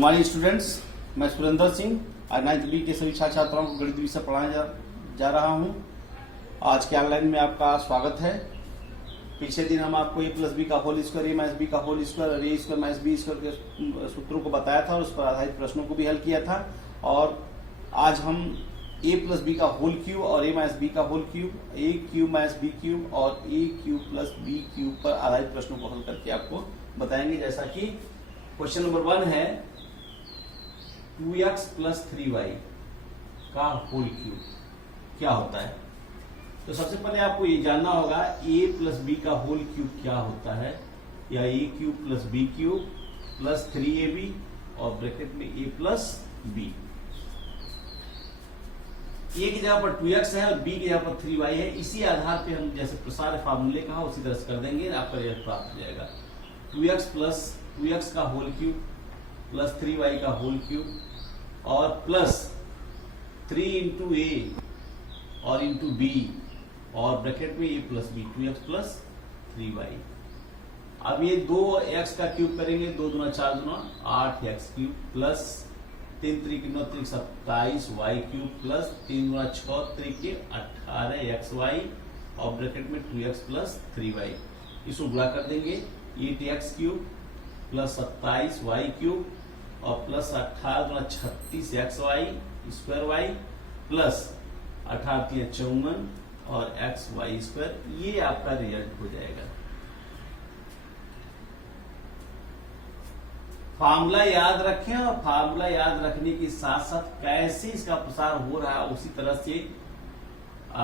Good morning students, मैं सुरेंद्र सिंह आज 9th B के सभी छात्र छात्राओं को गणित विषय पढ़ाने जा रहा हूं। आज के ऑनलाइन में आपका स्वागत है। पिछले दिन हम आपको a प्लस बी का होल स्क्वायर, ए माइनस बी का होल स्क्वायर और ए स्क्वायर माइनस बी स्क्वायर के सूत्रों को बताया था और उस पर आधारित प्रश्नों को भी हल किया था। और आज हम a प्लस बी का होल क्यूब और a माइनस बी का whole cube, a cube minus B cube और a cube plus B cube पर आधारित प्रश्नों को हल करके आपको बताएंगे। जैसा कि क्वेश्चन नंबर 1 है 2x प्लस 3y का होल क्यूब क्या होता है। तो सबसे पहले आपको ये जानना होगा a प्लस बी का होल क्यूब क्या होता है, या a cube plus B cube plus 3ab और ब्रैकेट में a प्लस बी। a की जगह पर 2x है और b की जगह पर 3y है। इसी आधार पे हम जैसे प्रसार फार्मूले कहा उसी तरह से कर देंगे, आपका रिजल्ट प्राप्त हो जाएगा। 2x प्लस 2x का होल क्यूब प्लस 3y का होल क्यूब और प्लस 3 इंटू ए और इंटू बी और ब्रैकेट में a plus B, 2x plus 3y। अब ये 2x का क्यूब करेंगे, 2 दूना 4 दूना 8x क्यूब प्लस 3 त्रिक 9 त्रिक 27 y क्यूब प्लस 3 दूना 6 त्रिक 18xy और ब्रैकेट में 2x प्लस 3y। इसको गुणा कर देंगे, 8x cube plus 27y cube और प्लस 18 दूना 36xy स्क्वायर y प्लस 18 3 54 और xy स्क्वायर। ये आपका रिजल्ट हो जाएगा। फार्मूला याद रखें और फार्मूला याद रखने के साथ साथ कैसे इसका प्रसार हो रहा है उसी तरह से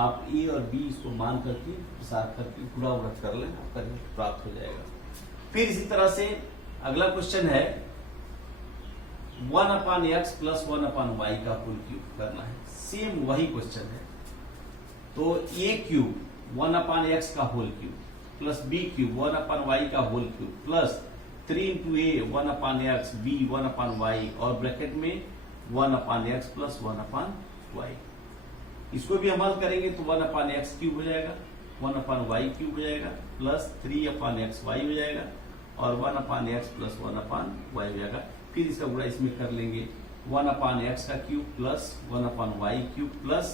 आप ए और बी इसको मान करके प्रसार करके पूरा व्रत कर लें, आपका रिजल्ट प्राप्त हो जाएगा। फिर इसी तरह से अगला क्वेश्चन है 1/x प्लस 1/y का होल क्यूब करना है। सेम वही क्वेश्चन है। तो a क्यूब 1/x का whole cube plus b cube 1/y का whole cube plus 3 into A 1/x b 1/y और ब्रैकेट में 1/x प्लस 1/y। इसको भी हम हल करेंगे तो 1/x क्यूब हो जाएगा, 1/y क्यूब हो जाएगा प्लस 3/xy हो जाएगा और 1/x प्लस 1/y हो जाएगा। फिर इसका गुणा इसमें कर लेंगे, 1/x का cube plus 1/y cube plus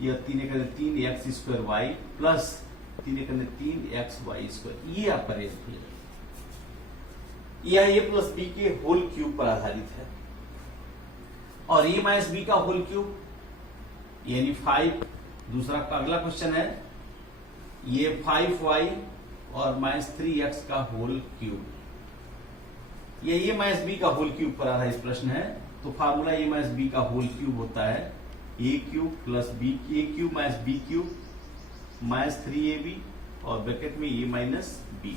ये 3 square y plus 3 xy square. ये आपका रिजल्ट हो जाएगा। यह a प्लस बी के होल क्यूब पर आधारित है और a माइनस बी का होल क्यूब यानी 5। दूसरा का अगला क्वेश्चन है ये 5y और माइनस 3x का होल क्यूब। ये a माइनस बी का होल क्यूब पर आधारित प्रश्न है। तो फार्मूला a माइनस बी का होल क्यूब होता है a cube plus B, a cube minus B cube minus 3ab और ब्रैकेट में a minus B,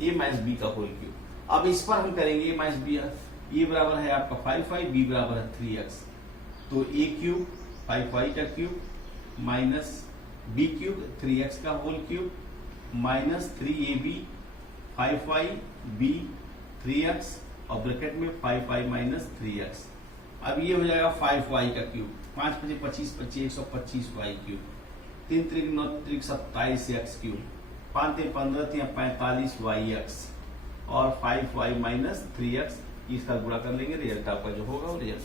a minus B का होल क्यूब। अब इस पर हम करेंगे a माइनस बी, a बराबर है आपका 5y, b बराबर है 3x। तो a क्यूब 5y का cube minus b cube 3x का whole cube minus 3ab 5y b 3x और ब्रैकेट में 5y माइनस 3x। अब ये हो जाएगा 5y का क्यूब, 5 × 25 25 125y क्यूब, 3 त्रिक 9 त्रिक 27x क्यूब, 5 3 15 3 45yx और 5y माइनस 3x। इसका गुणा कर लेंगे, रिजल्ट आपका जो होगा वो रिजल्ट।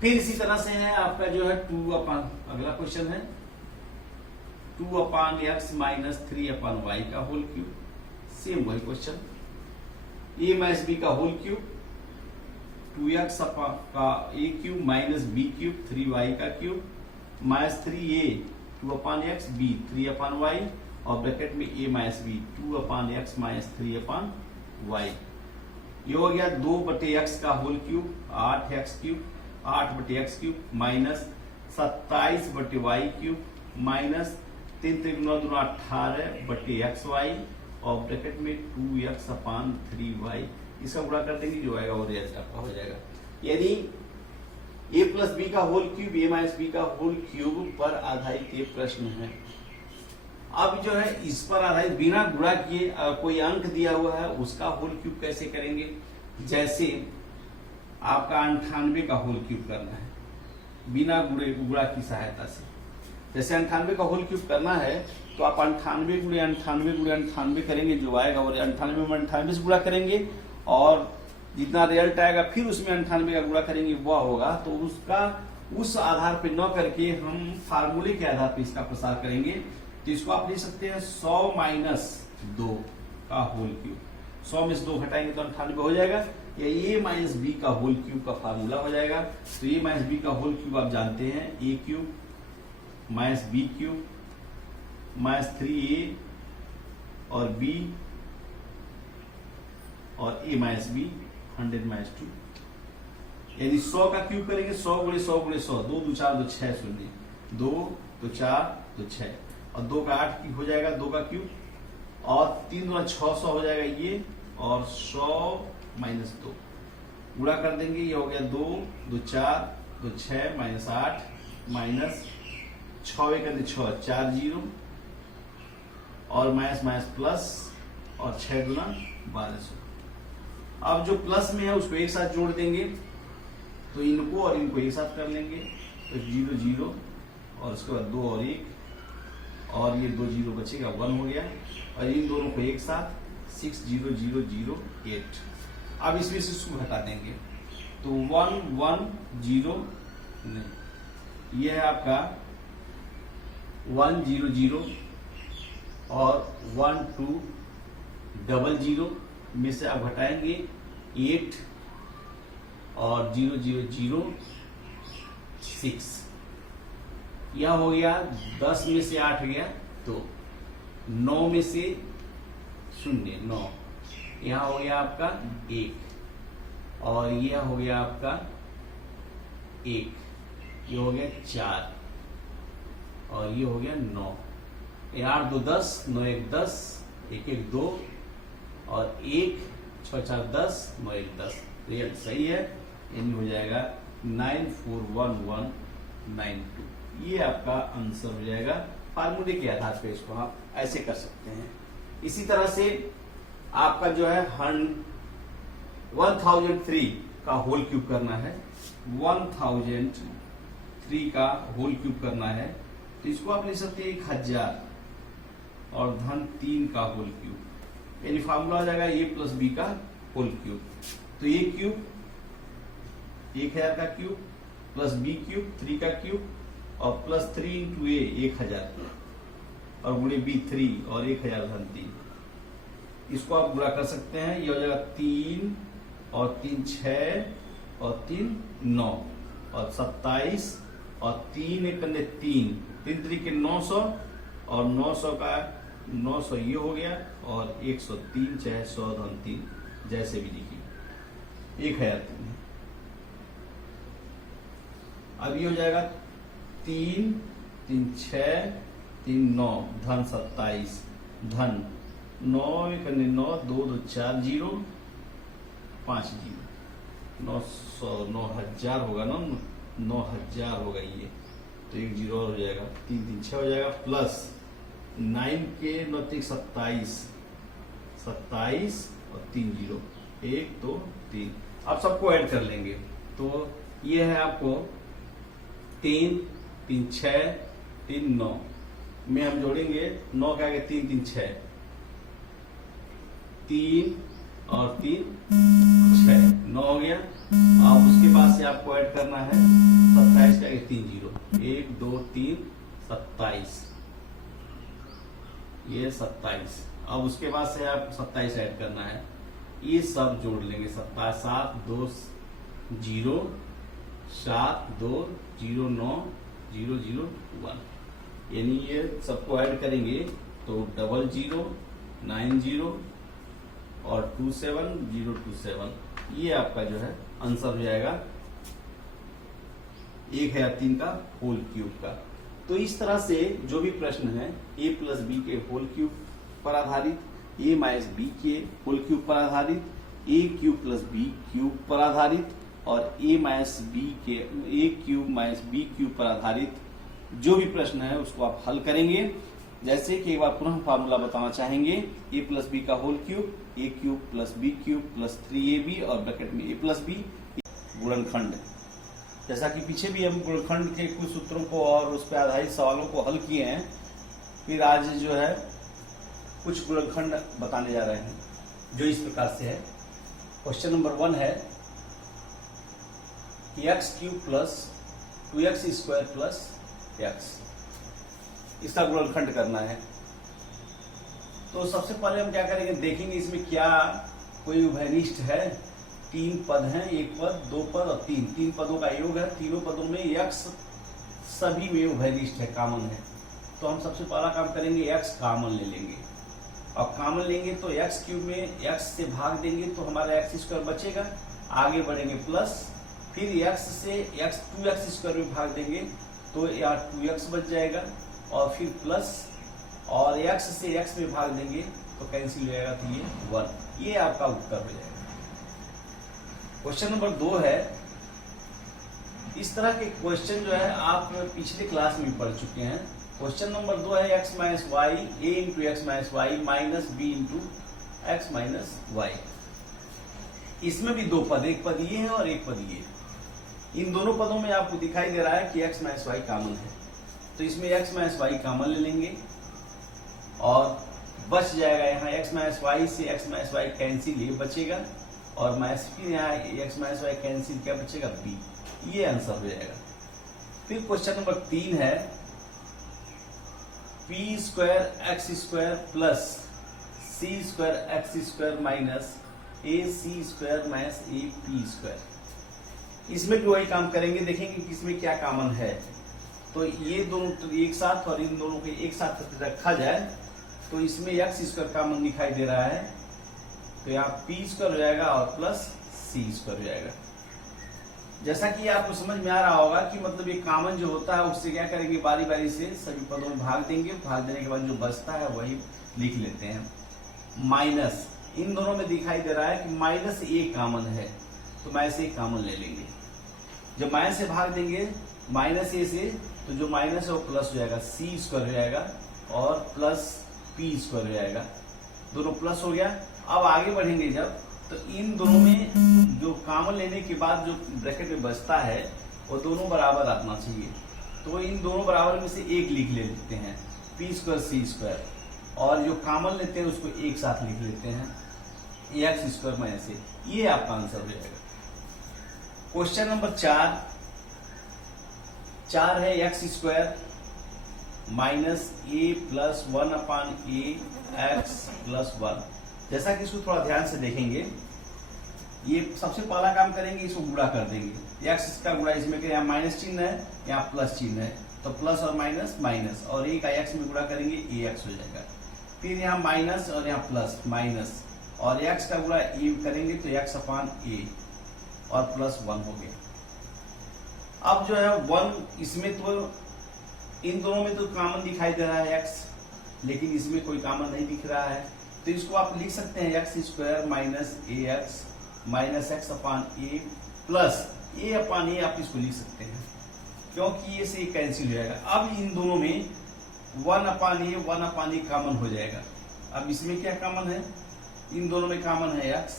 फिर इसी तरह से है आपका जो है 2 अगला क्वेश्चन है 2/x माइनस 3/y का होल क्यूब। सेम वही क्वेश्चन, a माइनस बी का होल क्यूब 2x का a cube minus b cube 3y का cube minus 3a 2/x b 3/y और ब्रैकेट में a minus b 2/x minus 3/y। ये हो गया 2/x का whole cube 8x cube 8/x cube minus 27/y cube minus 3 3 9 2 18/xy और bracket में 2x/3y। इसका गुणा कर देंगे, जो आएगा वो रिजल्ट आपका हो जाएगा। यानी a प्लस बी का whole cube a minus B का होल क्यूब पर आधारित ये प्रश्न है। अब जो है इस पर आधारित बिना गुणा किए कोई अंक दिया हुआ है उसका होल क्यूब कैसे करेंगे। जैसे आपका 98 का होल क्यूब करना है बिना गुणा की सहायता से। जैसे 98 का होल क्यूब करना है तो आप 98 × 98 × 98 करेंगे, जो आएगा वो 98 में 98 से गुणा करेंगे और जितना रिजल्ट आएगा फिर उसमें 98 का गुणा करेंगे वह होगा, तो उसका उस आधार पे न करके हम फार्मूले के आधार पे इसका प्रसार करेंगे। तो इसको आप लिख सकते हैं 100 माइनस 2 का होल क्यूब। 100 में से 2 घटाएंगे तो 98 हो जाएगा, या ए माइनस बी का होल क्यूब का फार्मूला हो जाएगा। तो ए माइनस बी का होल क्यूब आप जानते हैं, a cube minus B cube minus 3a और b और a माइनस b 100 माइनस 2, यानी 100 का क्यूब करेंगे 100 गुणे 100 गुणे 100, 2 2 4 2 6 शून्य, 2 2 4 2 6 और 2 का 8 की हो जाएगा 2 का क्यूब, और 3 2 600 हो जाएगा ये, और 100 माइनस 2 गुणा कर देंगे, ये हो गया 2 2 4 2 6 माइनस 8 माइनस 6 करते 6 4 0 और माइनस माइनस प्लस और 6 गुना 1200। अब जो प्लस में है उसको एक साथ जोड़ देंगे, तो इनको और इनको एक साथ कर लेंगे, तो 0 0 और उसके बाद 2 और 1 और ये 2 0 बचेगा 1 हो गया, और इन दोनों को एक साथ 6 0 0 0 8। अब इसमें से इसको घटा देंगे, तो 1 1 0 नहीं, ये है आपका 1 0 0 और 1 2 0 0 में से आप घटाएंगे 8 और 0 0 0 6, यह हो गया 10 में से 8 गया तो 9 में से 0 9, यहां हो गया आपका 1 और यह हो गया आपका 1, ये हो गया 4 और ये हो गया 9, 8 2 10 9 1 10 1 1 2 और 1 6 4 10 9 1 10, रिजल्ट सही है, यानी हो जाएगा 941192। ये आपका आंसर हो जाएगा। फार्मूले के आधार पे इसको आप ऐसे कर सकते हैं। इसी तरह से आपका जो है 1003 का होल क्यूब करना है, 1003 का होल क्यूब करना है, तो इसको आप लिख सकते हैं 1000 और धन 3 का होल क्यूब, यानी फार्मूला हो जाएगा a प्लस बी का होल क्यूब। तो a क्यूब 1000 का क्यूब प्लस b क्यूब 3 का क्यूब और प्लस 3 इंटू a 1000 और गुणे b 3 और 1000 धन 3, इसको आप गुणा कर सकते हैं। ये हो जाएगा 3 और 3 6 और 3 9 और 27 और 3 1 3 3 3 के 900 और 900 का 900 ये हो गया और 103 चाहे 100 धन 3 जैसे भी लिखिए 1003। अब ये हो जाएगा 3 3 6 3 9 धन 27 धन 9 1 9 2 2 4 0 5 0 900 9000 होगा ना, 9000 होगा ये, तो 1 0 और हो जाएगा 3 3 6 हो जाएगा प्लस 9 के 9 27 27 और 3 0 1 2 3। अब सबको ऐड कर लेंगे, तो ये है आपको 3 3 6 3 9 में हम जोड़ेंगे 9 के आगे 3 3 6 3 और 3 6 9 हो गया। अब उसके बाद से आपको ऐड करना है 27 के आगे 3 0 1 2 3 27, ये 27। अब उसके बाद से आप 27 ऐड करना है, ये सब जोड़ लेंगे 27 7 2 0 7 2 0 9 0 0 1, यानी ये सबको ऐड करेंगे तो 00 90 और 27027, ये आपका जो है आंसर हो जाएगा 1003 का होल क्यूब का। तो इस तरह से जो भी प्रश्न है a प्लस बी के होल क्यूब पर आधारित, a माइनस बी के होल क्यूब पर आधारित, a cube plus B cube पर आधारित और a माइनस बी के a cube minus B cube पर आधारित जो भी प्रश्न है उसको आप हल करेंगे। जैसे कि एक बार पुनः फार्मूला बताना चाहेंगे, a प्लस बी का whole cube a cube plus B cube plus 3ab और ब्रैकेट में a प्लस बी गुणनखंड। जैसा कि पीछे भी हम गुणनखंड के कुछ सूत्रों को और उस पर आधारित सवालों को हल किए हैं, फिर आज जो है कुछ गुणनखंड बताने जा रहे हैं जो इस प्रकार से है। क्वेश्चन नंबर 1 है कि x cube plus 2x square plus x, इसका गुणनखंड करना है। तो सबसे पहले हम क्या करेंगे, देखेंगे इसमें क्या कोई उभयनिष्ठ है। 3 पद हैं, 1 पद 2 पद और 3 पदों का योग है। तीनों पदों में x सभी में उभयनिष्ठ है, कॉमन है। तो हम सबसे पहला काम करेंगे, x कॉमन ले लेंगे। अब कॉमन लेंगे तो x क्यूब में x से भाग देंगे तो हमारा x स्क्वायर बचेगा। आगे बढ़ेंगे प्लस, फिर x से 2x स्क्वायर में भाग देंगे तो यहाँ 2x बच जाएगा, और फिर प्लस, और x से x में भाग देंगे तो कैंसिल हो जाएगा, तो ये 1। ये आपका उत्तर हो जाएगा। क्वेश्चन नंबर 2 है, इस तरह के क्वेश्चन जो है आप पिछले क्लास में पढ़ चुके हैं। क्वेश्चन नंबर 2 है x minus y a into x minus y minus B into x minus y. इसमें भी 2 पद, एक पद ये है और एक पद ये। इन दोनों पदों में आपको दिखाई दे रहा है कि x माइनस वाई कॉमन है, तो इसमें x माइनस वाई कॉमन ले लेंगे और बच जाएगा यहाँ x माइनस वाई से x माइनस वाई कैंसिल, ये बचेगा, और माइनस फिर यहाँ x माइनस वाई कैंसिल, क्या बचेगा, b। ये आंसर हो जाएगा। फिर क्वेश्चन नंबर 3 है p square x square plus c square x square minus a c square minus a p square. इसमें भी वही काम करेंगे, देखेंगे कि इसमें क्या कॉमन है। तो ये दोनों एक साथ और इन दोनों को एक साथ रखा जाए तो इसमें एक्स स्क्वायर कॉमन दिखाई दे रहा है, तो यहाँ p स्क्वायर हो जाएगा और प्लस c स्क्वायर हो जाएगा। जैसा कि आपको समझ में आ रहा होगा कि मतलब ये कॉमन जो होता है उससे क्या करेंगे, बारी बारी से सभी पदों में भाग देंगे। भाग देने के बाद जो बचता है वही लिख लेते हैं। माइनस, इन दोनों में दिखाई दे रहा है कि माइनस a कॉमन है, तो माइनस a कॉमन ले लेंगे। जब माइनस से भाग देंगे माइनस a से, तो जो माइनस है वो प्लस हो जाएगा, c स्क्वायर हो जाएगा और प्लस p स्क्वायर हो जाएगा। दोनों प्लस हो गया। अब आगे बढ़ेंगे जब, तो इन दोनों में जो कॉमन लेने के बाद जो ब्रैकेट में बचता है वो दोनों बराबर आना चाहिए। तो इन दोनों बराबर में से एक लिख लेते हैं, p स्क्वायर c स्क्वायर, और जो कॉमन लेते हैं उसको एक साथ लिख लेते हैं, एक्स स्क्वायर माइनस a। ये आपका आंसर हो जाएगा। क्वेश्चन नंबर 4 है x square minus a plus 1 upon a x plus 1। जैसा कि इसको थोड़ा ध्यान से देखेंगे, ये सबसे पहला काम करेंगे, इसको गुणा कर देंगे। एक्स का गुणा इसमें यहाँ माइनस चिन्ह है, यहाँ प्लस चिन्ह है, तो प्लस और माइनस माइनस, और a का एक्स में गुणा करेंगे ए एक्स हो जाएगा। फिर यहाँ माइनस और यहाँ प्लस माइनस, और एक्स का गुणा ए करेंगे तो एक्स अपान ए और प्लस 1 हो गया। अब जो है 1, इसमें तो इन दोनों में तो कॉमन दिखाई दे रहा है एक्स, लेकिन इसमें कोई कॉमन नहीं दिख रहा है, तो इसको आप लिख सकते हैं एक्स स्क्वायर माइनस ए एक्स माइनस एक्स अपान ए प्लस ए अपान ए, आप इसको लिख सकते हैं क्योंकि ये से कैंसिल हो जाएगा। अब इन दोनों में 1 अपान ए कॉमन हो जाएगा। अब इसमें क्या कॉमन है, इन दोनों में कॉमन है एक्स,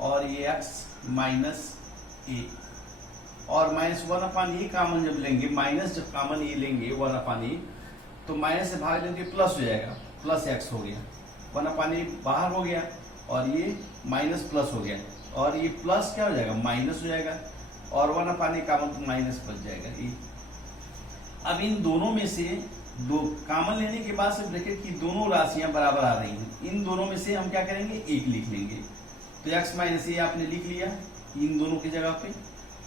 और ये एक्स माइनस ए, और माइनस 1 अपान ए कॉमन जब लेंगे, माइनस जब कॉमन ए लेंगे 1 अपान ए, तो माइनस से भाग देंगे प्लस हो जाएगा, प्लस एक्स हो गया। 1 अपान ए बाहर हो गया और ये माइनस प्लस हो गया, और ये प्लस क्या हो जाएगा, माइनस हो जाएगा, और 1 अपान ए कॉमन तो माइनस बच जाएगा ये। अब इन दोनों में से दो कॉमन लेने के बाद से ब्रैकेट की दोनों राशियां बराबर आ रही हैं, इन दोनों में से हम क्या करेंगे, एक लिख लेंगे। तो एक्स माइनस ए आपने लिख लिया इन दोनों की जगह पे,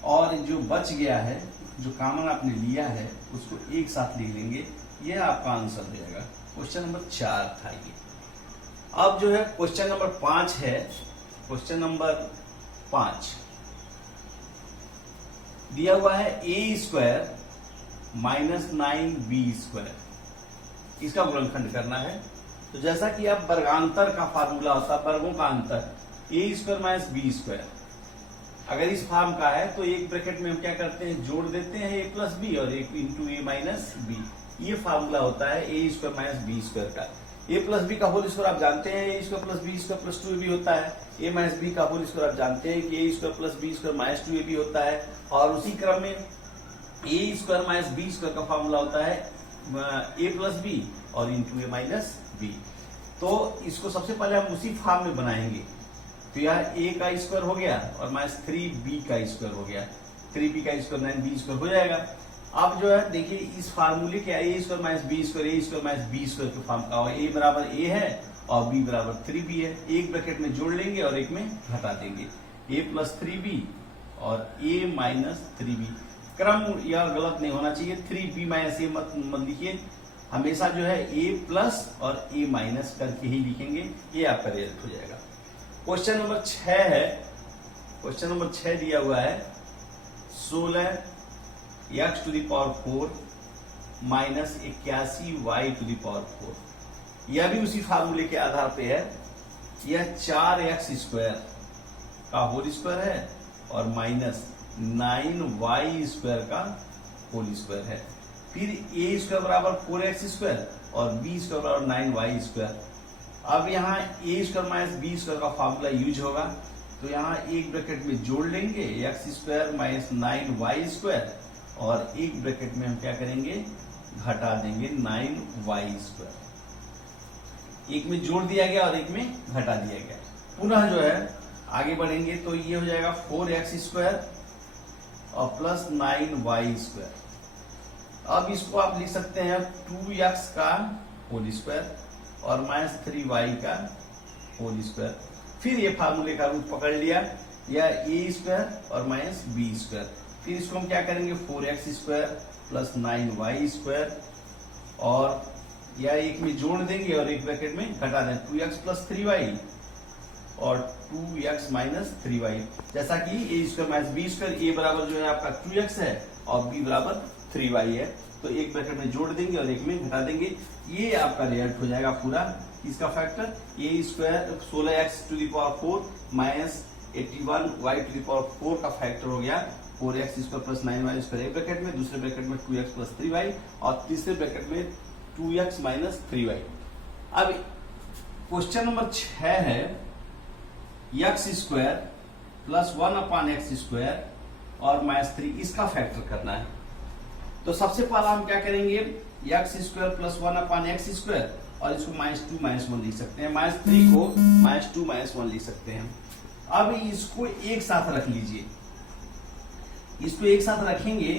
और जो बच गया है, जो कॉमन आपने लिया है, उसको एक साथ लिख लेंगे। यह आपका आंसर हो जाएगा। क्वेश्चन नंबर 4 था ये। अब जो है क्वेश्चन नंबर 5 है। क्वेश्चन नंबर 5 दिया हुआ है a square minus 9b square, इसका गुणनखंड करना है। तो जैसा कि अब वर्गांतर का फार्मूला होता है, वर्गों का अंतर, ए स्क्वायर माइनस बी स्क्वायर अगर इस फॉर्म का है तो एक ब्रैकेट में हम क्या करते हैं, जोड़ देते हैं ए प्लस बी और एक इंटू ए माइनस बी। ये फार्मूला होता है a square minus b square का। ए प्लस बी का होल स्क्वायर आप जानते हैं, a square plus B square plus 2ab होता है। ए माइनस बी का होल स्क्वायर आप जानते हैं कि a square plus B square minus 2ab होता है। और उसी क्रम में a square minus b square का फार्मूला होता है ए प्लस बी और इंटू ए माइनस बी। तो इसको सबसे पहले हम उसी फॉर्म में बनाएंगे। तो यह a का स्क्वायर हो गया और माइनस 3b का स्क्वायर हो गया, 3b का स्क्वायर 9b स्क्वायर हो जाएगा। अब जो है देखिए इस फार्मूले के a square minus b square, a square minus b square के फॉर्म का होगा। a बराबर a है और b बराबर 3b है, एक ब्रैकेट में जोड़ लेंगे और एक में घटा देंगे, a प्लस 3b और a माइनस 3b। क्रम यह गलत नहीं होना चाहिए, 3b माइनस a मत लिखिए, हमेशा जो है a प्लस और a माइनस करके ही लिखेंगे, ये आपका रिजल्ट हो जाएगा। क्वेश्चन नंबर 6 है, क्वेश्चन नंबर 6 दिया हुआ है 16x to the power 4 minus 81y to the power 4। यह भी उसी फार्मूले के आधार पे है। यह 4x स्क्वायर का होल स्क्वायर है और माइनस 9y स्क्वायर का होल स्क्वायर है। फिर a स्क्वायर बराबर 4x स्क्वायर और b स्क्वायर बराबर 9y स्क्वायर। अब यहाँ a square minus b square का फॉर्मूला यूज होगा, तो यहाँ एक ब्रैकेट में जोड़ लेंगे x square minus 9y square और एक ब्रैकेट में हम क्या करेंगे, घटा देंगे 9y स्क्वायर। एक में जोड़ दिया गया और एक में घटा दिया गया। पुनः जो है आगे बढ़ेंगे तो ये हो जाएगा 4x स्क्वायर और प्लस 9y स्क्वायर। अब इसको आप लिख सकते हैं 2x का होल स्क्वायर और माइनस 3y का होल स्क्वायर। फिर ये फार्मूले का रूप पकड़ लिया, या a स्क्वायर और माइनस b स्क्वायर। फिर इसको हम क्या करेंगे 4x square plus 9y square और या एक में जोड़ देंगे और एक ब्रैकेट में घटा दें 2x प्लस 3y और 2x माइनस 3y। जैसा कि a square minus b square, a बराबर जो है आपका 2x है और b बराबर 3y है, तो एक ब्रैकेट में जोड़ देंगे और एक में घटा देंगे। ये आपका रिजल्ट हो जाएगा पूरा इसका factor a square 16x to the power 4 minus 81y to the power 4 का फैक्टर हो गया 4x square plus 9y square एक ब्रैकेट में, दूसरे ब्रैकेट में 2x प्लस 3y और तीसरे ब्रैकेट में 2x माइनस 3y। अब क्वेश्चन नंबर 6 है x square plus 1/x square और माइनस 3, इसका फैक्टर करना है। तो सबसे पहला हम क्या करेंगे, x square plus 1/x square और इसको -2 -1 लिख सकते हैं, -3 को -2 -1 लिख सकते हैं। अब इसको एक साथ रख लीजिए, इसको एक साथ रखेंगे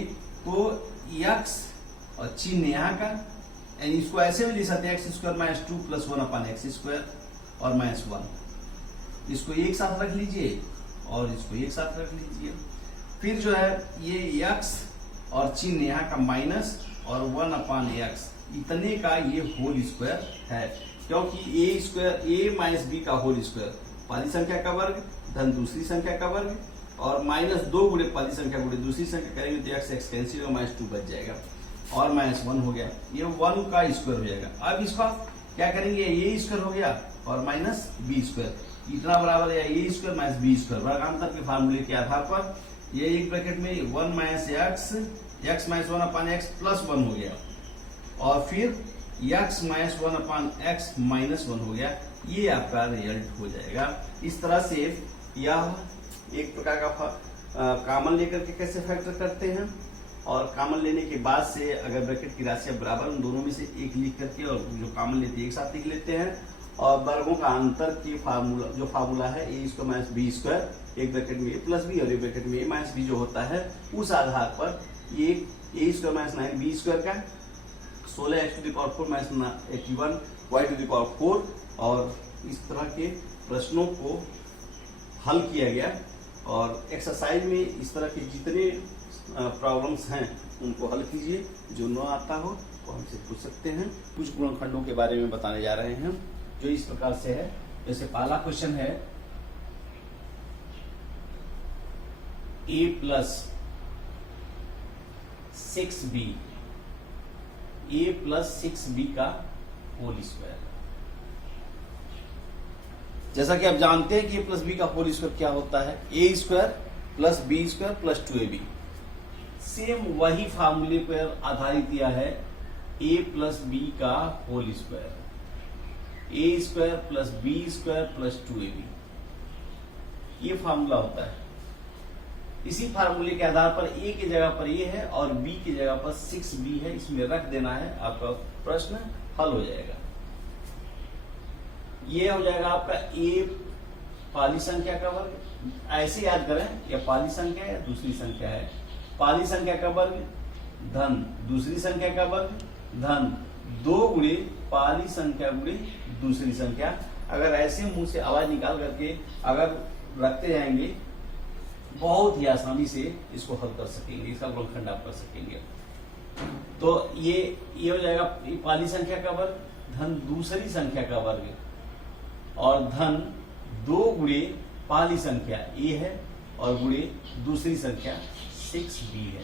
तो x और चिन्ह यहाँ का, यानी इसको ऐसे भी लिख सकते हैं x square -2 plus 1/x square और -1। इसको एक साथ रख लीजिए और इसको एक साथ रख लीजिए। फिर जो है ये x और चिन्ह यहाँ का माइनस और 1/x इतने का ये होल स्क्वायर है, क्योंकि a square a minus b का होल स्क्वायर पहली संख्या का वर्ग धन दूसरी संख्या का वर्ग और -2 गुणे पहली संख्या गुणे दूसरी संख्या करेंगे तो x कैंसिल होगा, -2 बच जाएगा और -1 हो गया, ये 1 का स्क्वायर हो जाएगा। अब इसका क्या करेंगे, a स्क्वायर हो गया और माइनस b स्क्वायर, इतना बराबर है a square minus b square. वर्गांतर के फार्मूले के आधार पर ये एक ब्रैकेट में 1 minus x minus 1/x plus 1 हो गया और फिर x माइनस 1/x माइनस 1 हो गया। ये आपका रिजल्ट हो जाएगा। इस तरह से यह एक प्रकार का कॉमन लेकर के कैसे फैक्टर करते हैं और कॉमन लेने के बाद से अगर ब्रैकेट की राशियां बराबर उन दोनों में से एक लिख करके और जो कॉमन लेते हैं एक साथ लिख लेते हैं और वर्गों का अंतर के फार्मूला जो फार्मूला है a square minus b square एक ब्रैकेट में a प्लस b और एक ब्रैकेट में a माइनस b जो होता है उस आधार पर ये a square minus 9b square का 16x to the power 4 minus 81y to the power 4 और इस तरह के प्रश्नों को हल किया गया। और एक्सरसाइज में इस तरह के जितने प्रॉब्लम्स हैं उनको हल कीजिए, जो न आता हो वो हमसे पूछ सकते हैं। कुछ गुणनखंडों के बारे में बताने जा रहे हैं जो इस प्रकार से है। जैसे पहला क्वेश्चन है a plus 6b, a plus 6b का होल स्क्वायर। जैसा कि आप जानते हैं कि a प्लस बी का होल स्क्वायर क्या होता है, a square plus B square plus 2ab। Same वही फार्मूले पर आधारित यह है a प्लस बी का whole square, a square plus B square plus 2ab, ये फार्मूला होता है। इसी फार्मूले के आधार पर a की जगह पर a है और b की जगह पर 6b है, इसमें रख देना है, आपका प्रश्न हल हो जाएगा। ये हो जाएगा आपका a पाली संख्या का वर्ग, ऐसे याद करें, या पाली संख्या या दूसरी संख्या है, पाली संख्या का वर्ग धन दूसरी संख्या का वर्ग धन 2 गुणे पाली संख्या गुणे दूसरी संख्या। अगर ऐसे मुंह से आवाज निकाल करके अगर रखते जाएंगे, बहुत ही आसानी से इसको हल कर सकेंगे, इसका गुणनखंड आप कर सकेंगे। तो ये हो जाएगा पाली संख्या का वर्ग धन दूसरी संख्या का वर्ग और धन 2 गुणे पाली संख्या a है और गुणे दूसरी संख्या 6b है।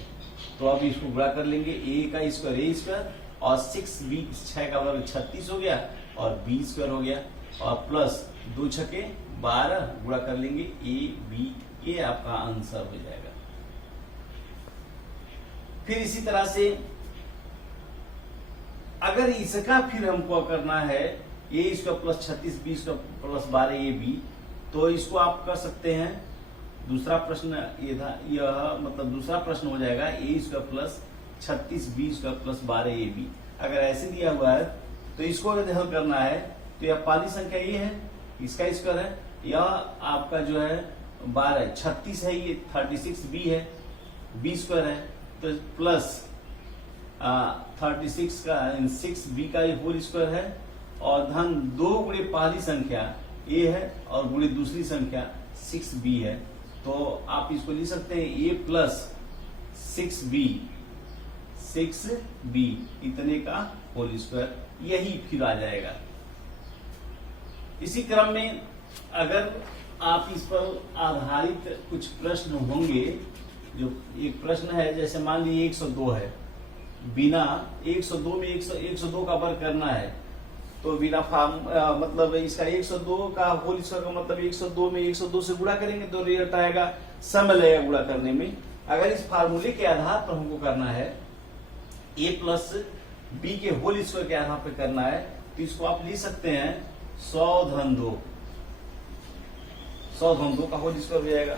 तो अब इसको गुणा कर लेंगे, a का स्क्वायर a स्क्वायर और 6b 6 का वर्ग 36 हो गया और b स्क्वायर हो गया और प्लस 2 छके 12 गुणा कर लेंगे a b, ये आपका आंसर हो जाएगा। फिर इसी तरह से अगर इसका फिर हमको करना है a इसका प्लस 36 b इसका प्लस 12 a b, तो इसको आप कर सकते हैं। दूसरा प्रश्न ये था, यह मतलब दूसरा प्रश्न हो जाएगा a इसका प्लस 36 b इसका प्लस 12 a b। अगर ऐसे दिया हुआ है तो इसको अगर हल करना है तो यह पाली संख्या ये है, इसका स्क्वायर है, यह आपका जो है 12 36 है, ये 36 b है, b स्क्वायर है, तो प्लस 36 का 6b का ये होल स्क्वायर है और धन 2 गुणे पहली संख्या a है और गुणे दूसरी संख्या 6b है। तो आप इसको लिख सकते हैं a प्लस 6b इतने का होल स्क्वायर, यही फिर आ जाएगा। इसी क्रम में अगर आप इस पर आधारित कुछ प्रश्न होंगे, जो एक प्रश्न है जैसे मान लीजिए 102 है, बिना 102 में 102 का वर्ग करना है, तो बिना मतलब इसका 102 का होल स्क्वायर का मतलब 102 में 102 से गुणा करेंगे तो रिजल्ट आएगा, समय लगेगा गुणा करने में। अगर इस फार्मूले के आधार पर हमको करना है a प्लस b के होल स्क्वायर के आधार पर करना है, तो इसको आप लिख सकते हैं 100 धन 2 का होल स्क्वायर हो जाएगा।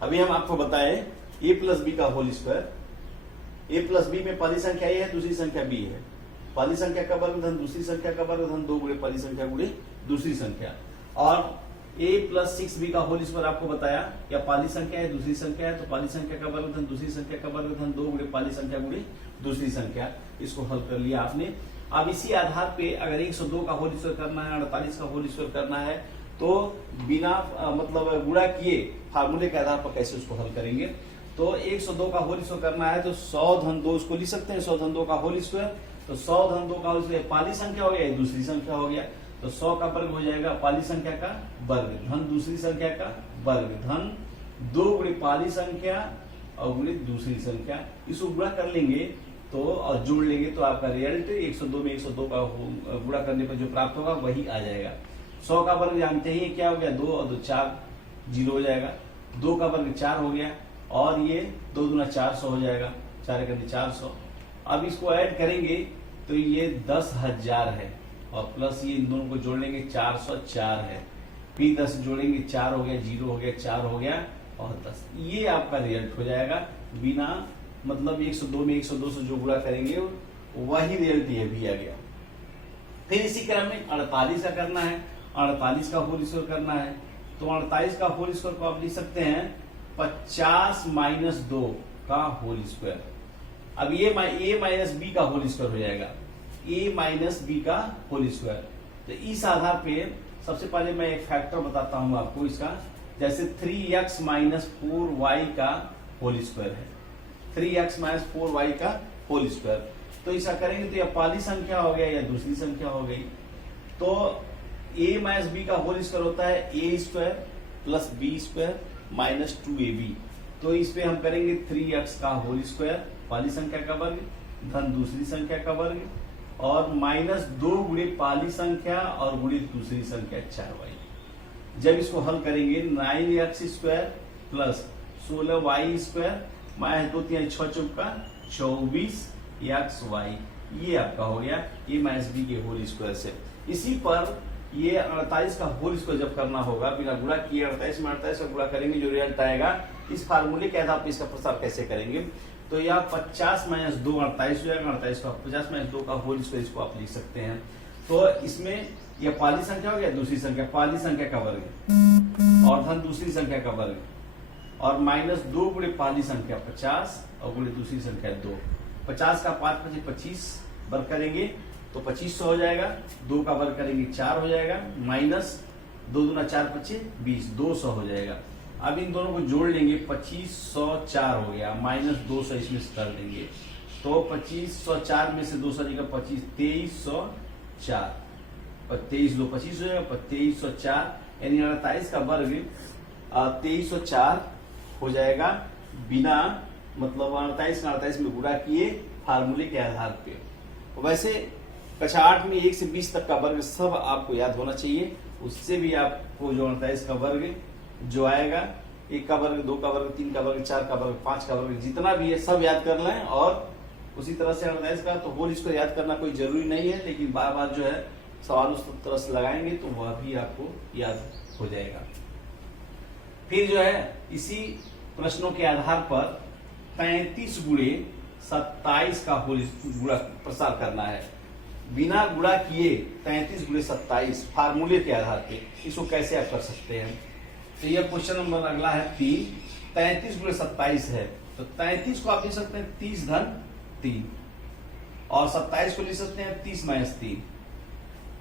अभी हम आपको बताएं a प्लस बी का whole square, a plus B में पहली संख्या a है, दूसरी संख्या b है, पहली संख्या का वर्ग धन दूसरी संख्या का वर्ग धन 2 गुणे पहली संख्या गुणे दूसरी संख्या, और a प्लस 6b का होल स्क्वायर आपको बताया, या पहली संख्या है दूसरी संख्या है, तो पहली संख्या का वर्ग धन दूसरी संख्या का वर्ग धन 2 गुणे पहली संख्या गुणे दूसरी संख्या, इसको हल कर लिया आपने। अब इसी आधार पे अगर 102 का होल स्क्वायर करना है, 48 का होल स्क्वायर करना है, तो बिना मतलब गुणा किए फार्मूले के आधार पर कैसे उसको हल करेंगे। तो 102 का होल स्क्वायर करना है तो 100 धन 2 उसको लिख सकते हैं, 100 धन 2 का होल स्क्वायर, तो 100 धन 2 का होल स्क्वायर पहली संख्या हो गया, दूसरी संख्या हो गया, तो 100 का वर्ग हो जाएगा पहली संख्या का वर्ग धन दूसरी संख्या का वर्ग धन 2 गुणे पहली संख्या और गुणे दूसरी संख्या, इसको गुणा कर लेंगे तो और जोड़ लेंगे तो आपका रिजल्ट 102 में 102 का गुणा करने पर जो प्राप्त होगा वही आ जाएगा। 100 का वर्ग जानते ही क्या हो गया, 2 और 2 4 0 हो जाएगा, 2 का वर्ग 4 हो गया और ये 2 दूना 400 हो जाएगा, 4 करके 400। अब इसको ऐड करेंगे तो ये 10,000 है और प्लस ये इन दोनों को जोड़ लेंगे 404 है, फिर 10 जोड़ेंगे 4 हो गया, 0 हो गया, 4 हो गया और 10, ये आपका रिजल्ट हो जाएगा। बिना मतलब 102 में 102 से जो गुणा करेंगे वही रिजल्ट ये भी आ गया। फिर इसी क्रम में 48 का करना है, 48 का होल स्क्वायर करना है, तो 48 का होल स्क्वायर को आप लिख सकते हैं 50 माइनस 2 का होल स्क्वायर। अब ये a माइनस बी का होल स्क्वायर हो जाएगा, a माइनस बी का होल स्क्वायर। तो इस आधार पे सबसे पहले मैं एक फैक्टर बताता हूं आपको इसका, जैसे 3x माइनस 4y का होल स्क्वायर है, 3x माइनस 4y का होल स्क्वायर, तो ऐसा करेंगे तो यह पहली संख्या हो गया या दूसरी संख्या हो गई। तो a माइनस बी का होल स्क्वायर होता है a square plus B square minus 2ab, तो इस पे हम करेंगे 3x का होल स्क्वायर पहली संख्या का वर्ग धन दूसरी संख्या का वर्ग और माइनस 2 गुणे पहली संख्या और गुणे दूसरी संख्या 4y। जब इसको हल करेंगे 9x square plus 16y square minus 2 3 6 चौका 24xy, ये आपका हो गया a माइनस बी के होल स्क्वायर से। इसी पर ये 48 का होल स्क्वायर जब करना होगा बिना गुणा किए 48 में 48 का गुणा करेंगे, जो रिजल्ट आएगा इस फार्मूले के आधार पर इसका प्रसार कैसे करेंगे, तो यह 50 माइनस 2 48 हो जाएगा, 48 का 50 माइनस 2 का होल स्क्वायर इसको आप लिख सकते हैं। तो इसमें यह पहली संख्या हो गया, दूसरी संख्या पहली संख्या का वर्ग और धन दूसरी संख्या का वर्ग और माइनस 2 गुणे पहली संख्या 50 और गुणे दूसरी संख्या 2। 50 का 5 × 25 वर्ग करेंगे तो 2500 हो जाएगा, 2 का वर्ग करेंगे 4 हो जाएगा, माइनस 2 दूना 4 × 5 20 200 हो जाएगा। अब इन दोनों को जोड़ लेंगे, 2504 हो गया, माइनस 200 इसमें से कर देंगे तो 2504 में से 200 जगह 25 2304 23 2 25 हो जाएगा, 2304 यानी 48 का वर्ग 2304 हो जाएगा बिना मतलब 48 में गुणा किए फार्मूले के आधार पे। वैसे कक्षा 8 में 1 से 20 तक का वर्ग सब आपको याद होना चाहिए, उससे भी आपको जो 48 का वर्ग जो आएगा 1 का वर्ग 2 का वर्ग 3 का वर्ग 4 का वर्ग 5 का वर्ग जितना भी है सब याद कर लें। और उसी तरह से 48 का तो होल इसको याद करना कोई जरूरी नहीं है, लेकिन बार बार जो है सवाल उस तरह से लगाएंगे तो वह भी आपको याद हो जाएगा। फिर जो है इसी प्रश्नों के आधार पर 33 गुणे 27 का होल गुणा प्रसार करना है बिना गुणा किए। 33 गुणे 27 फार्मूले के आधार पे इसको कैसे आप कर सकते हैं, तो यह क्वेश्चन नंबर अगला है 3। 33 गुणे 27 है तो 33 को आप लिख सकते हैं 30 धन 3 और 27 को लिख सकते हैं 30 - 3।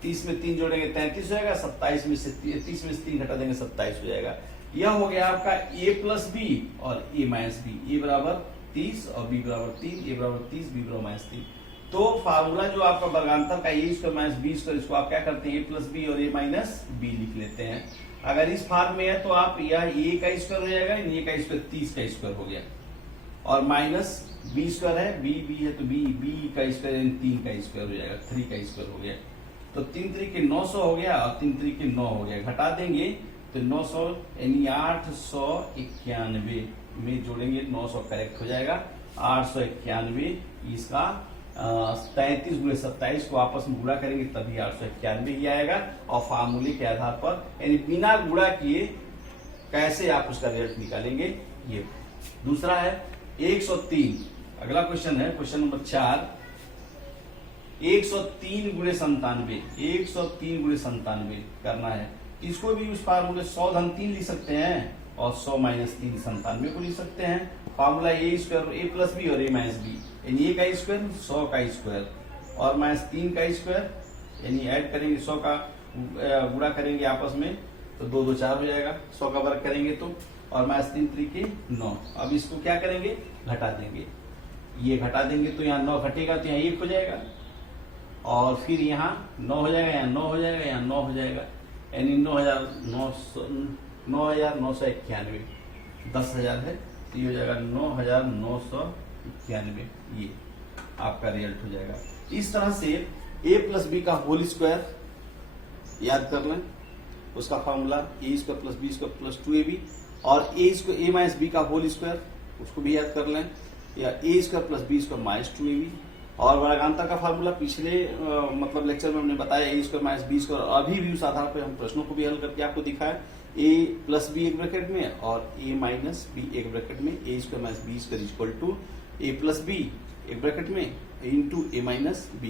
30 में 3 जोड़ेंगे 33 हो जाएगा, 27 में से 30 में से 3 घटा देंगे 27 हो जाएगा। यह हो गया आपका a + b और a - b। a बराबर 30 और b बराबर 3, a बराबर 30 b बराबर -3। तो फार्मूला जो आपका वर्गांतर का a² - b², इसको आप क्या करते हैं a + b और a - b लिख लेते हैं। अगर इस फॉर्म में है तो आप यह a का स्क्वायर हो जाएगा, a का स्क्वायर 30 का स्क्वायर हो गया और माइनस b² है, b है तो b का स्क्वायर यानी 3 का स्क्वायर हो जाएगा, 3 का स्क्वायर हो गया। तो 3 3 के 900 हो गया और 3 3 के 9 हो गया, घटा देंगे तो 900 यानी 891 में जोड़ेंगे 900 करेक्ट हो जाएगा। 891 इसका 33 गुणे 27 को आपस में गुणा करेंगे तभी 891 ही आएगा। और फार्मूले के आधार पर यानी बिना गुणा किए कैसे आप उसका रिजल्ट निकालेंगे। ये दूसरा है 103। अगला क्वेश्चन है क्वेश्चन नंबर 4। 103 गुणे 97 103 गुणे 97 करना है। इसको भी उस फार्मूले 100 धन 3 लिख सकते हैं और 100 - 3 97 को लिख सकते हैं। फार्मूला a² a + b और a - b यानी a का स्क्वायर 100 का स्क्वायर और -3 का स्क्वायर यानी ऐड करेंगे 100 का गुणा करेंगे आपस में तो 2 2 4 हो जाएगा। 100 का वर्ग करेंगे तो और -3 3 के 9। अब इसको क्या करेंगे घटा देंगे, ये घटा देंगे तो यहाँ 9 घटेगा तो यहाँ 1 हो जाएगा और फिर यहाँ 9 हो जाएगा, यहाँ 9 हो जाएगा, यहाँ 9 हो जाएगा यानी 9,991 10,000 है तो ये हो जाएगा 9,991। ये आपका रिजल्ट हो जाएगा। इस तरह से a + b का होल स्क्वायर याद कर लें, उसका फॉर्मूला a² + b² + 2ab और a - b का होल स्क्वायर उसको भी याद कर लें या a² + b² - 2ab। और वर्गांतर का फार्मूला पिछले मतलब लेक्चर में हमने बताया a² - b²। अभी भी उस आधार पर हम प्रश्नों को भी हल करके आपको दिखाया। a + b एक ब्रैकेट में और a - b एक ब्रैकेट में, a² - b² = a + b एक ब्रैकेट में इंटू a - b।